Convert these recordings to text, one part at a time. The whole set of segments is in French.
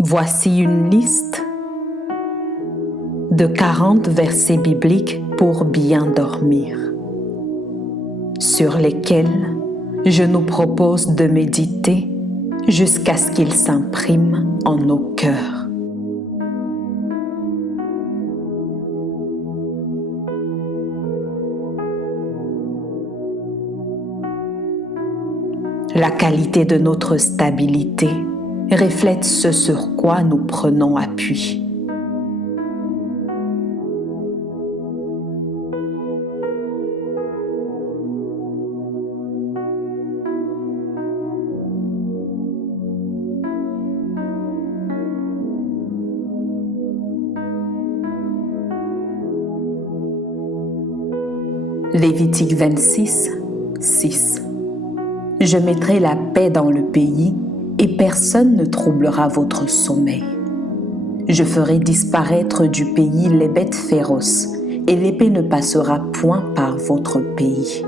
Voici une liste de 40 versets bibliques pour bien dormir, sur lesquels je nous propose de méditer jusqu'à ce qu'ils s'impriment en nos cœurs. La qualité de notre stabilité reflète ce sur quoi nous prenons appui. Lévitique 26, 6. Je mettrai la paix dans le pays et personne ne troublera votre sommeil. Je ferai disparaître du pays les bêtes féroces et l'épée ne passera point par votre pays.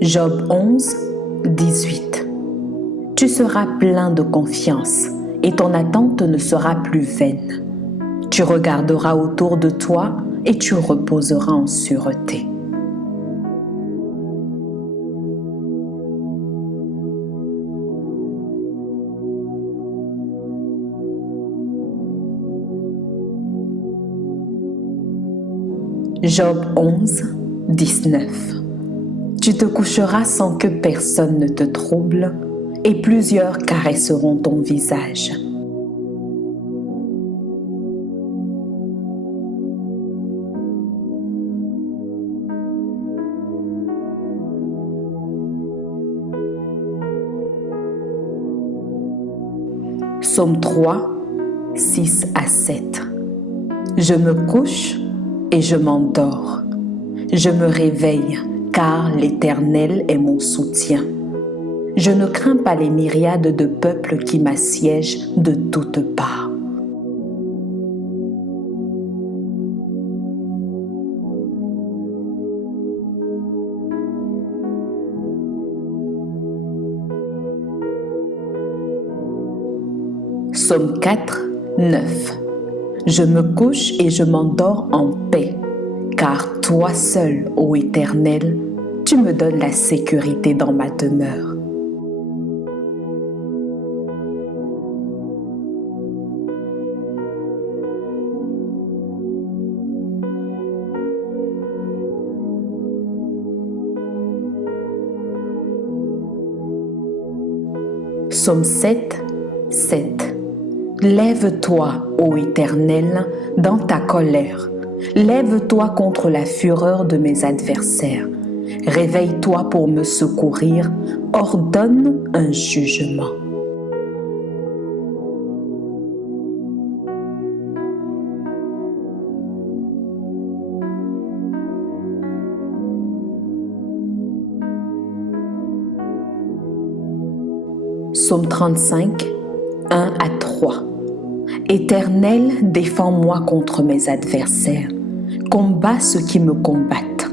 Job 11, 18. Tu seras plein de confiance et ton attente ne sera plus vaine. Tu regarderas autour de toi et tu reposeras en sûreté. Job 11, 19. Tu te coucheras sans que personne ne te trouble, et plusieurs caresseront ton visage. Psaume 3, 6 à 7. Je me couche et je m'endors. Je me réveille, car l'Éternel est mon soutien. Je ne crains pas les myriades de peuples qui m'assiègent de toutes parts. Psaume 4, 9. Je me couche et je m'endors en paix, car toi seul, ô Éternel, tu me donnes la sécurité dans ma demeure. Psaume 7, 7. Lève-toi, ô Éternel, dans ta colère. Lève-toi contre la fureur de mes adversaires. Réveille-toi pour me secourir. Ordonne un jugement. Psaume 35, 1 à 3. Éternel, défends-moi contre mes adversaires. Combat ceux qui me combattent.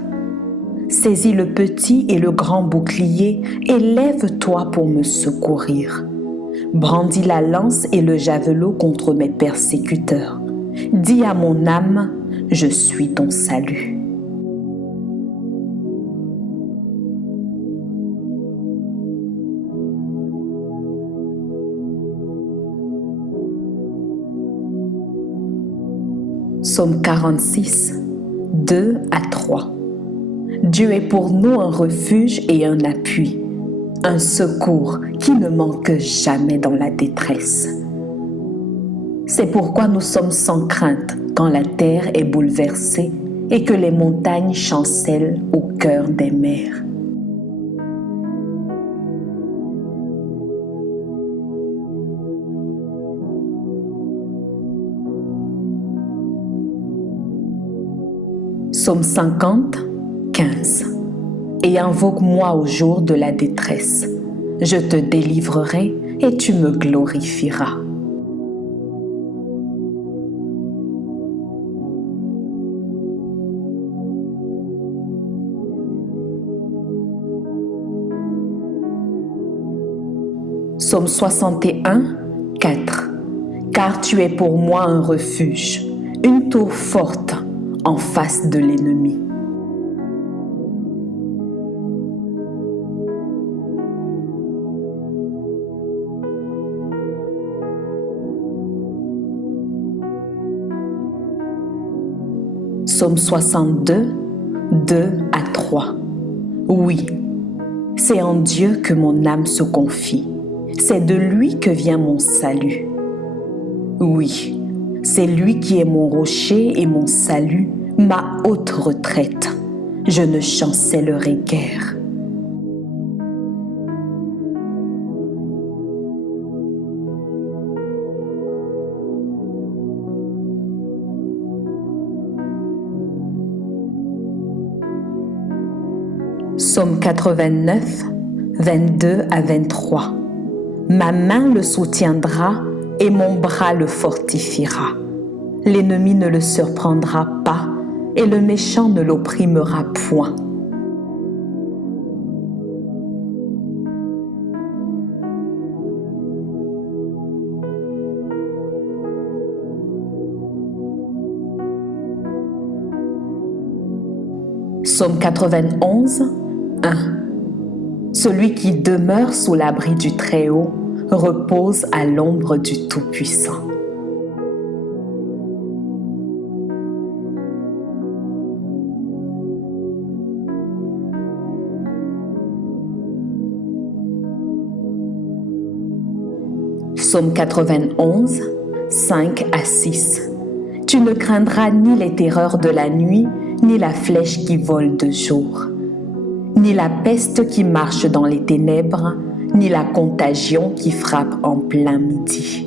Saisis le petit et le grand bouclier et lève-toi pour me secourir. Brandis la lance et le javelot contre mes persécuteurs. Dis à mon âme, je suis ton salut. Psaume 46, 2 à 3. Dieu est pour nous un refuge et un appui, un secours qui ne manque jamais dans la détresse. C'est pourquoi nous sommes sans crainte quand la terre est bouleversée et que les montagnes chancellent au cœur des mers. Psaume 50, 15. Et invoque-moi au jour de la détresse. Je te délivrerai et tu me glorifieras. Psaume 61, 4. Car tu es pour moi un refuge, une tour forte en face de l'ennemi. Psaume 62, 2 à 3. Oui, c'est en Dieu que mon âme se confie. C'est de lui que vient mon salut. Oui, c'est lui qui est mon rocher et mon salut, ma haute retraite. Je ne chancellerai guère. Psaume 89, 22 à 23. Ma main le soutiendra et mon bras le fortifiera. L'ennemi ne le surprendra pas et le méchant ne l'opprimera point. Psaume 91, 1. Celui qui demeure sous l'abri du Très-Haut repose à l'ombre du Tout-Puissant. Psaume 91, 5 à 6. Tu ne craindras ni les terreurs de la nuit, ni la flèche qui vole de jour, ni la peste qui marche dans les ténèbres, ni la contagion qui frappe en plein midi.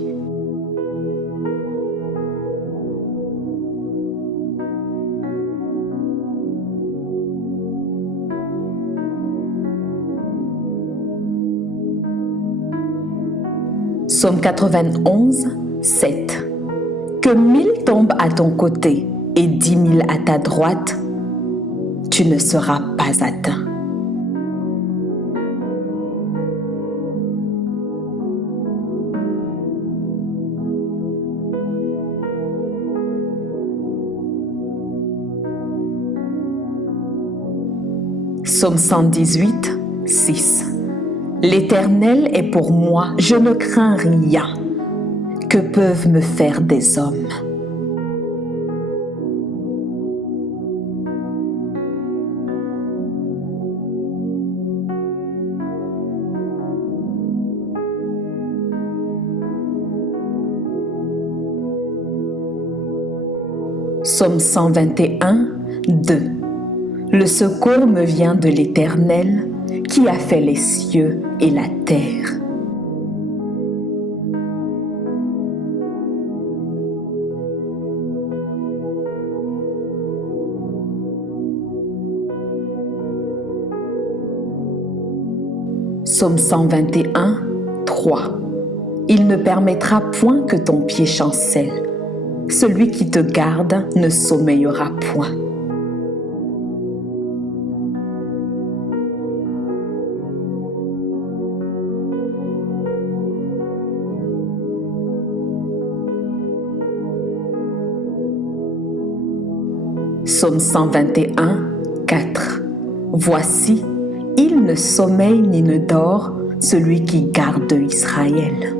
Psaume 91, 7. Que 1000 tombent à ton côté et 10 000 à ta droite, tu ne seras pas atteint. Psaume 118, 6. L'Éternel est pour moi, je ne crains rien. Que peuvent me faire des hommes? Psaume 121, 2. Le secours me vient de l'Éternel, qui a fait les cieux et la terre. Psaume 121, 3. Il ne permettra point que ton pied chancelle. Celui qui te garde ne sommeillera point. Psaume 121, 4. Voici, il ne sommeille ni ne dort, celui qui garde Israël.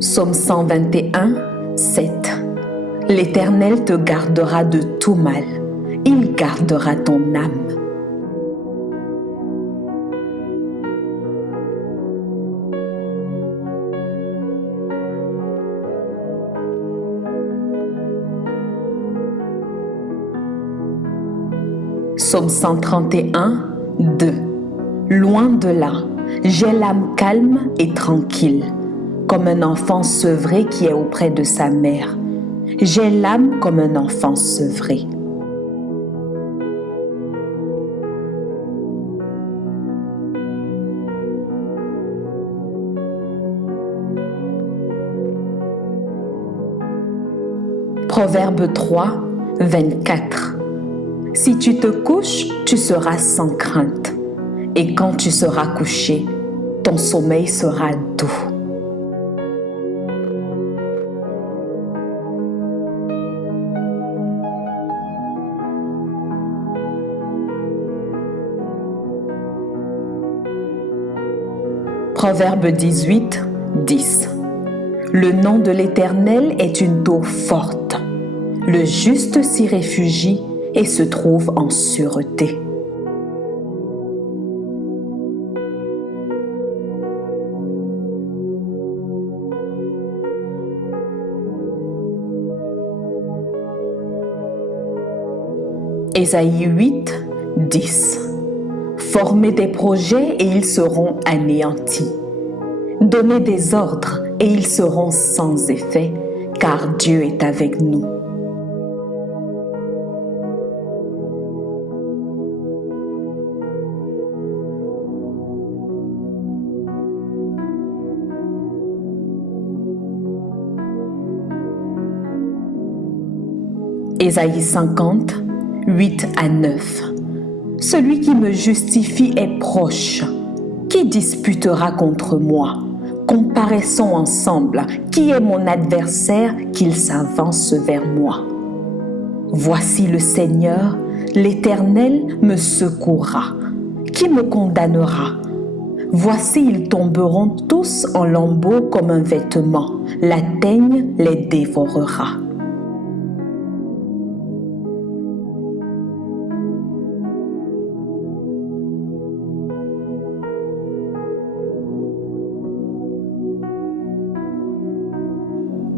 Psaume 121, 7. L'Éternel te gardera de tout mal, il gardera ton âme. Psaume 131, 2. Loin de là, j'ai l'âme calme et tranquille, comme un enfant sevré qui est auprès de sa mère. J'ai l'âme comme un enfant sevré. Proverbe 3, 24. Si tu te couches, tu seras sans crainte, et quand tu seras couché, ton sommeil sera doux. Proverbe 18, 10. Le nom de l'Éternel est une tour forte. Le juste s'y réfugie et se trouve en sûreté. Ésaïe 8, 10. Formez des projets et ils seront anéantis. Donnez des ordres et ils seront sans effet, car Dieu est avec nous. Ésaïe 50, 8 à 9. Celui qui me justifie est proche. Qui disputera contre moi? Comparaissons ensemble. Qui est mon adversaire qu'il s'avance vers moi? Voici le Seigneur, l'Éternel me secourra. Qui me condamnera? Voici, ils tomberont tous en lambeaux comme un vêtement. La teigne les dévorera.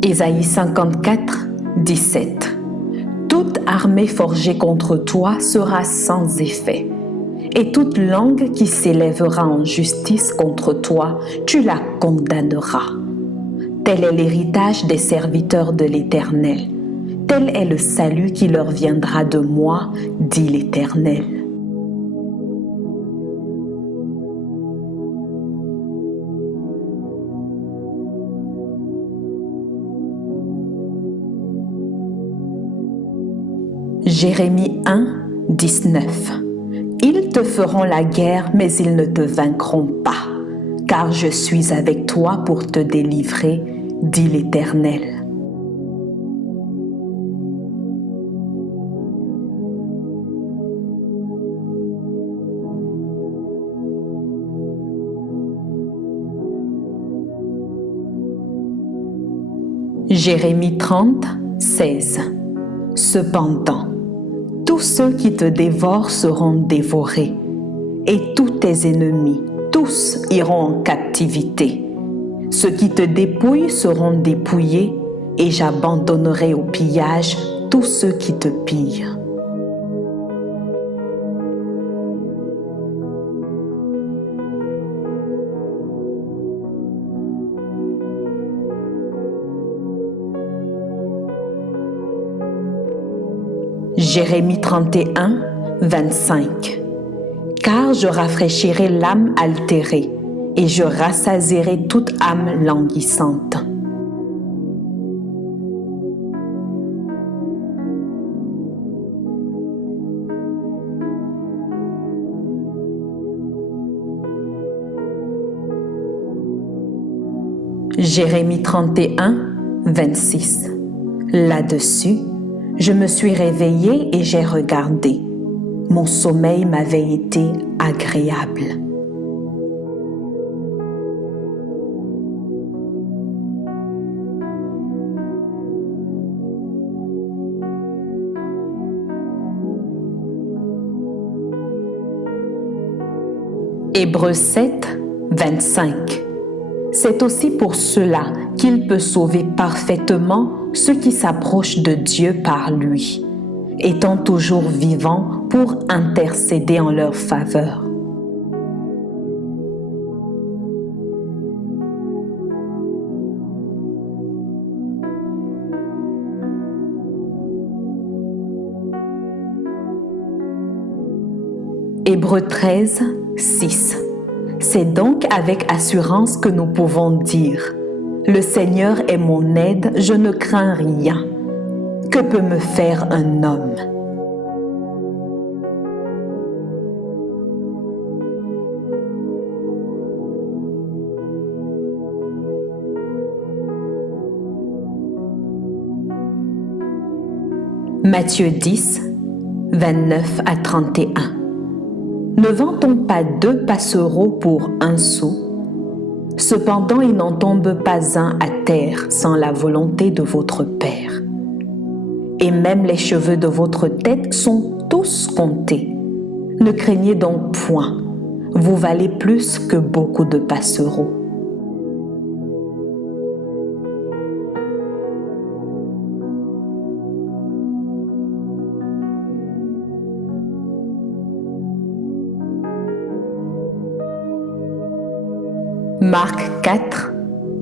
Ésaïe 54, 17. Toute armée forgée contre toi sera sans effet, et toute langue qui s'élèvera en justice contre toi, tu la condamneras. Tel est l'héritage des serviteurs de l'Éternel. Tel est le salut qui leur viendra de moi, dit l'Éternel. Jérémie 1, 19. Ils te feront la guerre, mais ils ne te vaincront pas, car je suis avec toi pour te délivrer, dit l'Éternel. Jérémie 30, 16. Cependant, tous ceux qui te dévorent seront dévorés, et tous tes ennemis, tous iront en captivité. Ceux qui te dépouillent seront dépouillés, et j'abandonnerai au pillage tous ceux qui te pillent. Jérémie 31, 25. Car je rafraîchirai l'âme altérée, et je rassasierai toute âme languissante. Jérémie 31, 26. Là-dessus, je me suis réveillée et j'ai regardé. Mon sommeil m'avait été agréable. Hébreux 7, 25. C'est aussi pour cela qu'il peut sauver parfaitement ceux qui s'approchent de Dieu par lui, étant toujours vivant pour intercéder en leur faveur. Hébreux 13, 6. C'est donc avec assurance que nous pouvons dire « Le Seigneur est mon aide, je ne crains rien ». Que peut me faire un homme? Matthieu 10, 29 à 31. Ne vend-on pas 2 passereaux pour 1 sou? Cependant, il n'en tombe pas un à terre sans la volonté de votre Père. Et même les cheveux de votre tête sont tous comptés. Ne craignez donc point, vous valez plus que beaucoup de passereaux. Marc 4,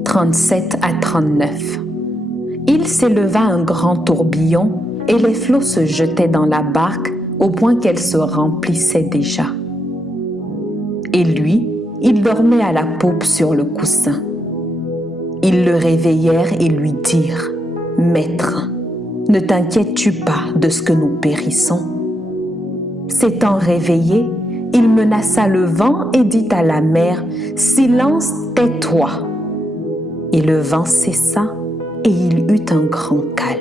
37 à 39. Il s'éleva un grand tourbillon et les flots se jetaient dans la barque au point qu'elle se remplissait déjà. Et lui, il dormait à la poupe sur le coussin. Ils le réveillèrent et lui dirent: « Maître, ne t'inquiètes-tu pas de ce que nous périssons ?» S'étant réveillé, il menaça le vent et dit à la mer: « Silence, tais-toi !» Et le vent cessa et il eut un grand calme.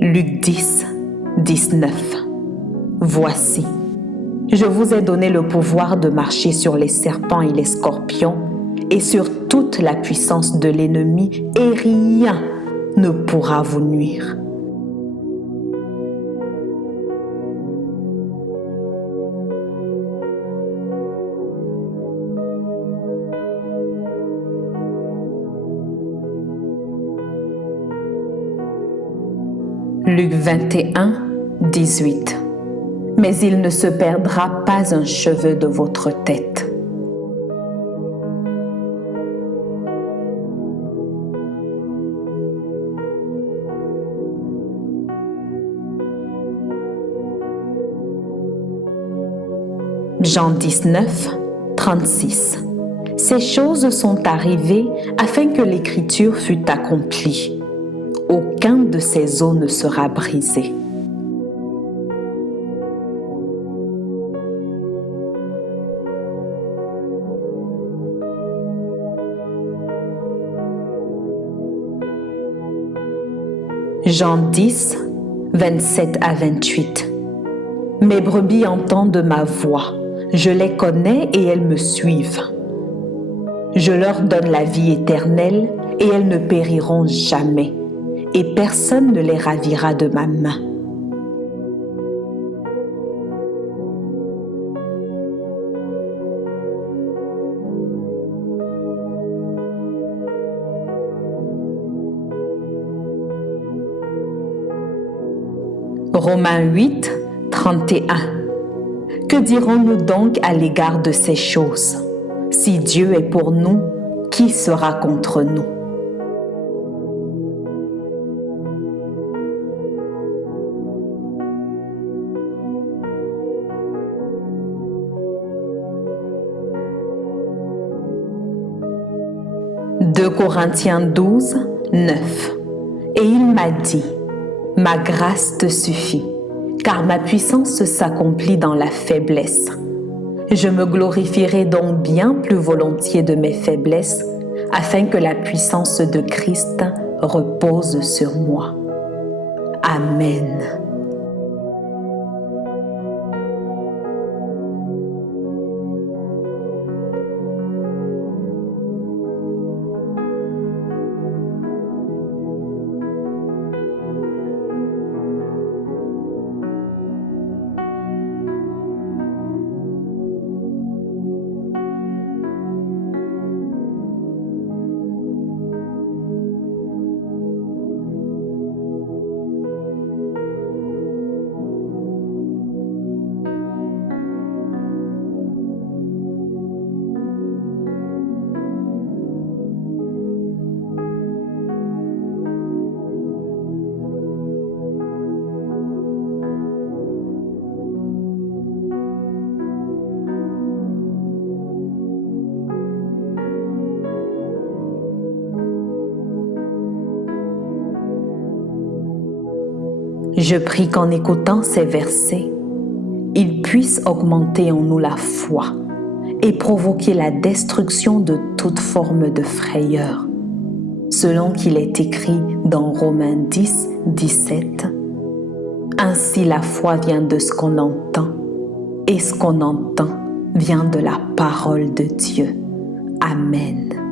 Luc 10, 19. Voici, je vous ai donné le pouvoir de marcher sur les serpents et les scorpions et sur toute la puissance de l'ennemi, et rien ne pourra vous nuire. Luc 21, 18. Mais il ne se perdra pas un cheveu de votre tête. Jean 19, 36. Ces choses sont arrivées afin que l'Écriture fût accomplie. Aucun de ces os ne sera brisé. Jean 10, 27 à 28. Mes brebis entendent ma voix, je les connais et elles me suivent. Je leur donne la vie éternelle et elles ne périront jamais, et personne ne les ravira de ma main. Romains 8, 31. Que dirons-nous donc à l'égard de ces choses? Si Dieu est pour nous, qui sera contre nous? « 2 Corinthiens 12, 9. Et il m'a dit: ma grâce te suffit, car ma puissance s'accomplit dans la faiblesse. Je me glorifierai donc bien plus volontiers de mes faiblesses, afin que la puissance de Christ repose sur moi. Amen. Je prie qu'en écoutant ces versets, il puisse augmenter en nous la foi et provoquer la destruction de toute forme de frayeur, selon qu'il est écrit dans Romains 10, 17. Ainsi la foi vient de ce qu'on entend, et ce qu'on entend vient de la parole de Dieu. Amen.